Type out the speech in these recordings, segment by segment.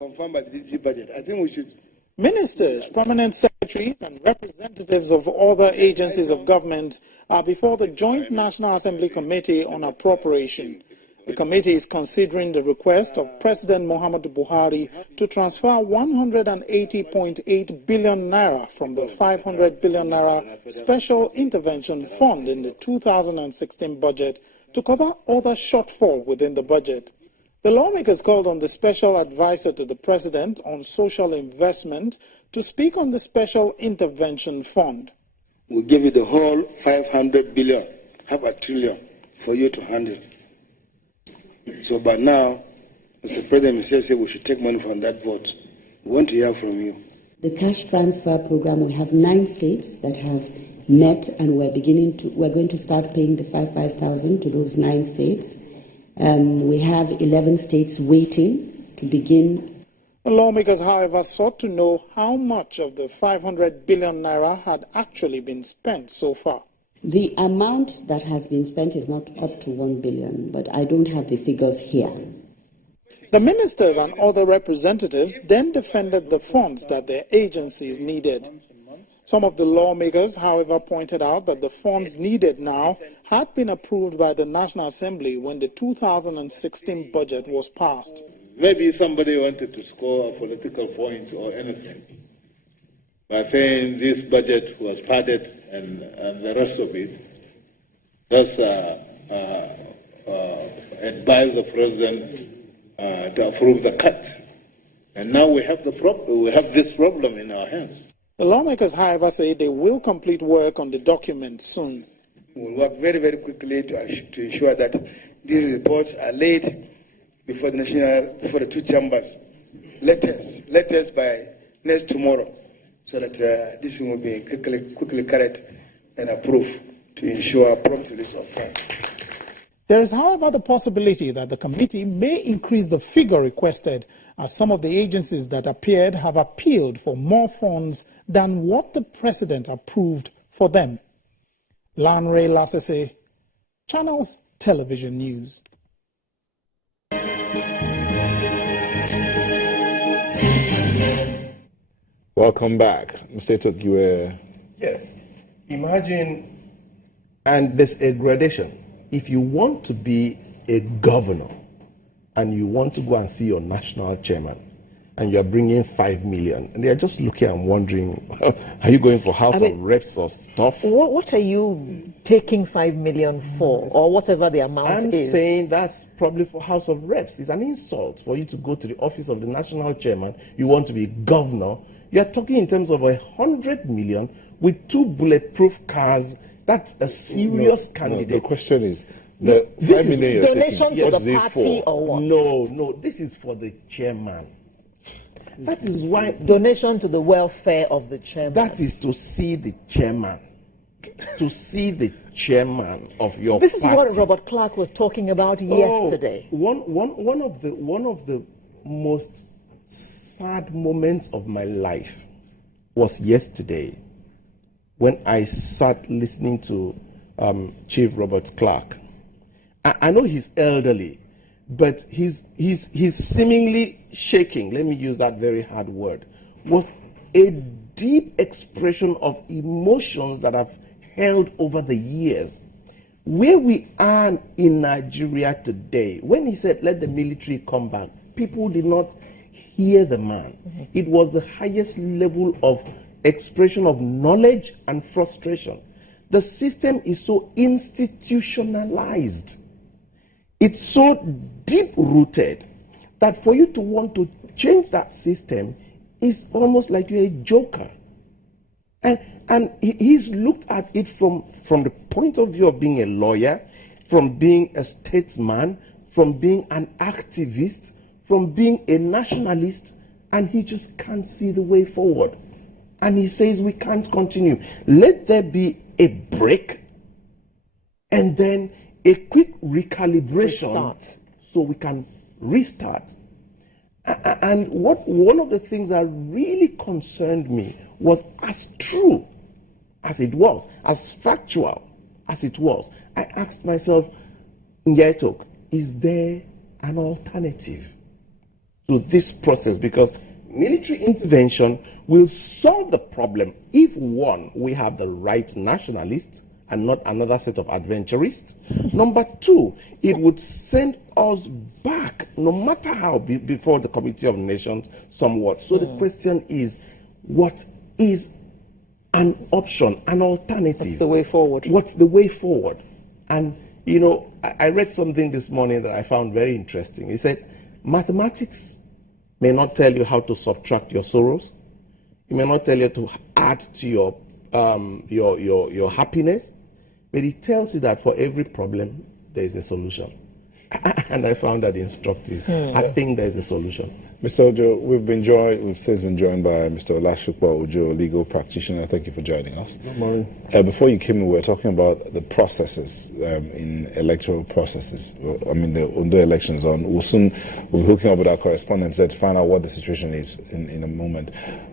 Confirmed by the DG budget. I think we should. Ministers, permanent secretaries, and representatives of other agencies of government are before the Joint National Assembly Committee on Appropriation. The committee is considering the request of President Muhammadu Buhari to transfer 180.8 billion naira from the 500 billion naira Special Intervention Fund in the 2016 budget to cover other shortfall within the budget. The lawmakers called on the special advisor to the president on social investment to speak on the Special Intervention Fund. We give you the whole 500 billion, half a trillion, for you to handle. So by now, Mr. President himself said we should take money from that vote. We want to hear from you. The cash transfer program, we have 9 states that have met, and we're going to start paying the 5,000 to those 9 states. We have 11 states waiting to begin. The lawmakers, however, sought to know how much of the 500 billion naira had actually been spent so far. The amount that has been spent is not up to 1 billion, but I don't have the figures here. The ministers and other representatives then defended the funds that their agencies needed. Some of the lawmakers, however, pointed out that the funds needed now had been approved by the National Assembly when the 2016 budget was passed. Maybe somebody wanted to score a political point or anything by saying this budget was padded and the rest of it. Thus, advised the president to approve the cut. And now we have this problem in our hands. The lawmakers, however, say they will complete work on the document soon. We'll work very, very quickly to ensure that these reports are laid before the 2 chambers. Letters by next tomorrow, so that this will be quickly carried and approved to ensure prompt release of funds. There is, however, the possibility that the committee may increase the figure requested, as some of the agencies that appeared have appealed for more funds than what the president approved for them. Lanre Lasese, Channels Television News. Welcome back. Mr. Etok, you were... Yes. Imagine, and there's a gradation. If you want to be a governor and you want to go and see your national chairman and you're bringing 5 million, and they're just looking and wondering, are you going for House of Reps or stuff? What are you taking 5 million for, or whatever the amount is? I'm saying that's probably for House of Reps. It's an insult for you to go to the office of the national chairman. You want to be governor. You're talking in terms of 100 million with 2 bulletproof cars. That's a serious candidate. The question is, the 5 million donation to the party or what? No, this is for the chairman. That is why donation to the welfare of the chairman. That is to see the chairman, to see the chairman of your This party. is what Robert Clark was talking about yesterday. One of the most sad moments of my life was yesterday, when I sat listening to Chief Robert Clark. I know he's elderly, but his seemingly shaking, let me use that very hard word, was a deep expression of emotions that I've held over the years. Where we are in Nigeria today, when he said, let the military come back, people did not hear the man. Mm-hmm. It was the highest level of expression of knowledge and frustration. The system is so institutionalized. It's so deep-rooted that for you to want to change that system is almost like you're a joker. And he's looked at it from the point of view of being a lawyer, from being a statesman, from being an activist, from being a nationalist, and he just can't see the way forward. And he says we can't continue. Let there be a break and then a quick recalibration so we can restart. And one of the things that really concerned me was, as true as it was, as factual as it was, I asked myself, Ngetok, is there an alternative to this process, because military intervention will solve the problem if, one, we have the right nationalists and not another set of adventurists. Number two, it would send us back, no matter how, before the Committee of Nations somewhat. So the question is, what is an option, an alternative? What's the way forward? What's the way forward? And, you know, I read something this morning that I found very interesting. It said, mathematics may not tell you how to subtract your sorrows. It may not tell you to add to your happiness, but it tells you that for every problem, there is a solution. And I found that instructive. I think there is a solution. Mr. Ojo, we've since been joined by Mr. Olashukwu Ojo, legal practitioner. Thank you for joining us. Good morning. Before you came in, we were talking about the processes in electoral processes. I mean, the Ondo elections on. We'll soon be hooking up with our correspondents there to find out what the situation is in a moment.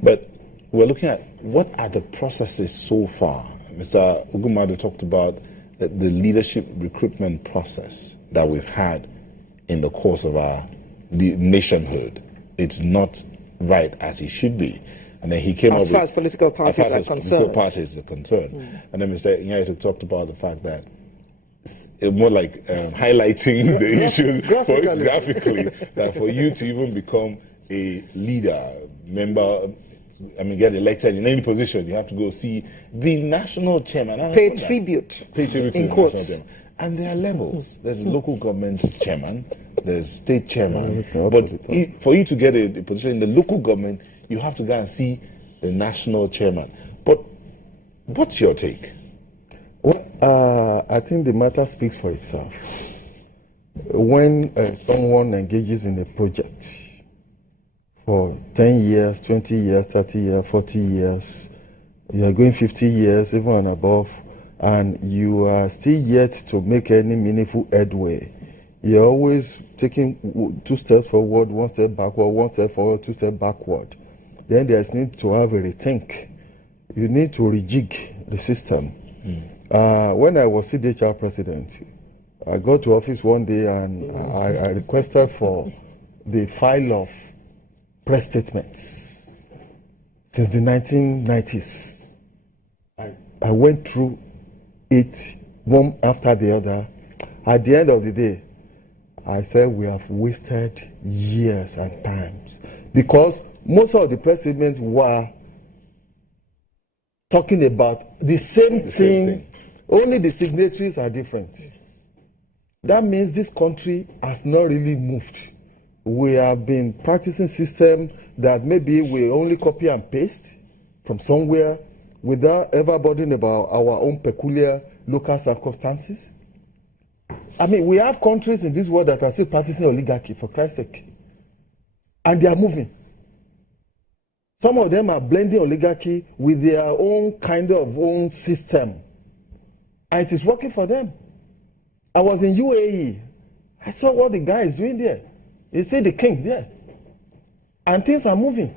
But we're looking at what are the processes so far. Mr. Ugumadu talked about the leadership recruitment process that we've had in the course of the nationhood. It's not right as it should be. And then he came as up far with, as political parties as far are as concerned. political parties are concerned. And then Mr. Inyaito talked about the fact that it's more like highlighting the issues graphically, that for you to even become a leader, member, get elected in any position, you have to go see the national chairman. Pay tribute to the national chairman. And there are levels. There's a local government chairman, there's state chairman. But for you to get a position in the local government, you have to go and see the national chairman. But what's your take? Well, I think the matter speaks for itself. When someone engages in a project for 10 years, 20 years, 30 years, 40 years, you are going 50 years, even and above, and you are still yet to make any meaningful headway. You're always taking 2 steps forward, 1 step backward, 1 step forward, 2 steps backward. Then there's need to have a rethink. You need to rejig the system. When I was CDHR president, I got to office one day and I requested for the file of press statements since the 1990s. I went through it one after the other. At the end of the day, I said we have wasted years and times, because most of the press statements were talking about the same thing, only the signatories are different. That means this country has not really moved. We have been practicing system that maybe we only copy and paste from somewhere without ever bothering about our own peculiar local circumstances. I mean, we have countries in this world that are still practicing oligarchy, for Christ's sake. And they are moving. Some of them are blending oligarchy with their own kind of own system. And it is working for them. I was in UAE. I saw what the guy is doing there. You see the king there. And things are moving.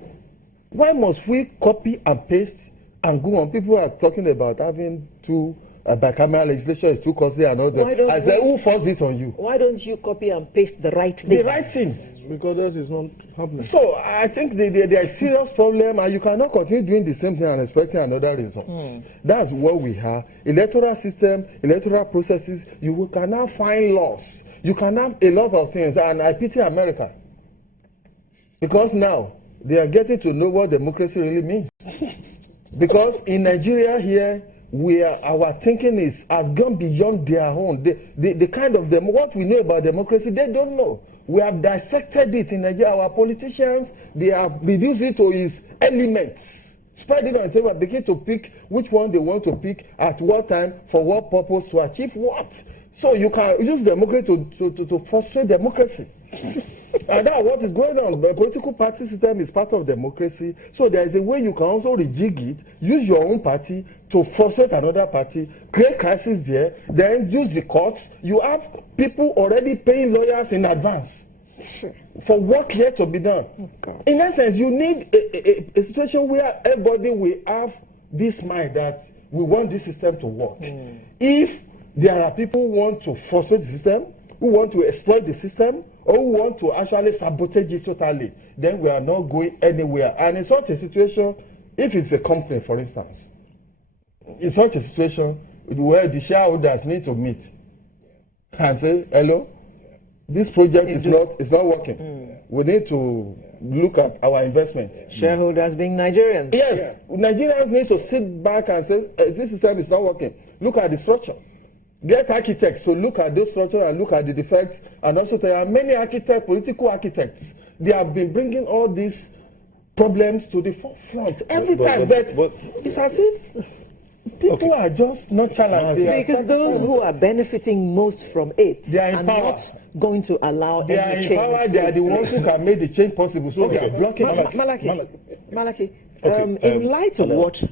Why must we copy and paste and go on? People are talking about having two bicameral legislation is too costly and all that. I said, who forced it on you? Why don't you copy and paste the right thing? The right thing. Because that is not happening. So I think there is a serious problem, and you cannot continue doing the same thing and expecting another result. That's what we have. Electoral system, electoral processes, you cannot find laws. You can have a lot of things, and I pity America. Because now, they are getting to know what democracy really means. Because in Nigeria here, our thinking has gone beyond their own. The kind of what we know about democracy, they don't know. We have dissected it in Nigeria. Our politicians, they have reduced it to its elements, spread it on the table, begin to pick which one they want to pick at what time, for what purpose, to achieve what. So you can use democracy to frustrate democracy. And that's what is going on. The political party system is part of democracy. So there is a way you can also rejig it, use your own party to frustrate another party, create crisis there, then use the courts. You have people already paying lawyers in advance for work yet to be done. In essence, you need a situation where everybody will have this mind that we want this system to work. If there are people who want to frustrate the system, who want to exploit the system, or who want to actually sabotage it totally, then we are not going anywhere. And in such a situation, if it's a company, for instance, in such a situation where the shareholders need to meet and say, hello, this project is not working. We need to look at our investment. Shareholders being Nigerians. Yes, Nigerians need to sit back and say, this system is not working. Look at the structure. Get architects to look at those structure and look at the defects. And also there are many architects, political architects. They have been bringing all these problems to the forefront every time. But it's as if people are just nonchalant. Because those who are benefiting most from it are not going to allow they any change. They are in power. They are the ones who can make the change possible. So they are blocking Malaki, in light of what